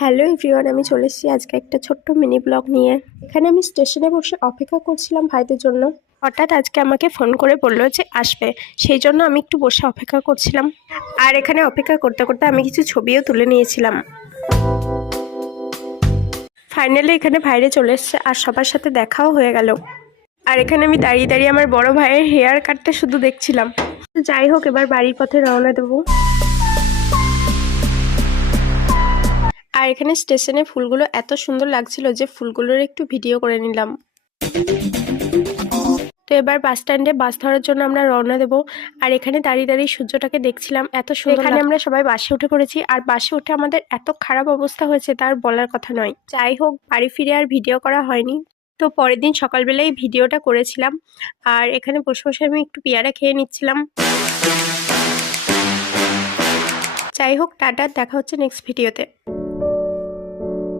Hello everyone, আমি চলে এসেছি আজকে একটা ছোট্ট মিনি ব্লগ নিয়ে। এখানে আমি স্টেশনে বসে অপেক্ষা করছিলাম ভাইদের জন্য। হঠাৎ আজকে আমাকে ফোন করে বললো যে আসবে, সেই জন্য আমি একটু বসে অপেক্ষা করছিলাম। আর এখানে অপেক্ষা করতে করতে আমি কিছু ছবিও তুলে নিয়েছিলাম। ফাইনালি এখানে ভাইরে চলে এসছে আর সবার সাথে দেখাও হয়ে গেল। আর এখানে আমি দাঁড়িয়ে দাঁড়িয়ে আমার বড় ভাইয়ের হেয়ার কাটটা শুধু দেখছিলাম। যাই হোক, এবার বাড়ির পথে রওনা দেবো। আর এখানে স্টেশনে ফুলগুলো এত সুন্দর লাগছিল যে ফুলগুলোর একটু ভিডিও করে নিলাম। তো এবার বাস স্ট্যান্ডে বাস ধরার জন্য আমরা রওনা দেব। আর এখানে দাঁড়িয়ে দাঁড়িয়ে সূর্যটাকে দেখছিলাম, এত সুন্দর। এখানে আমরা সবাই বাসে উঠে পড়েছি আর বাসে উঠে আমাদের এত খারাপ অবস্থা হয়েছে তার বলার কথা নয়। যাই হোক, বাড়ি ফিরে আর ভিডিও করা হয়নি। তো পরের দিন সকালবেলায় ভিডিওটা করেছিলাম। আর এখানে বসে বসে আমি একটু পেয়ারা খেয়ে নিচ্ছিলাম। যাই হোক, টাটা, দেখা হচ্ছে নেক্সট ভিডিওতে।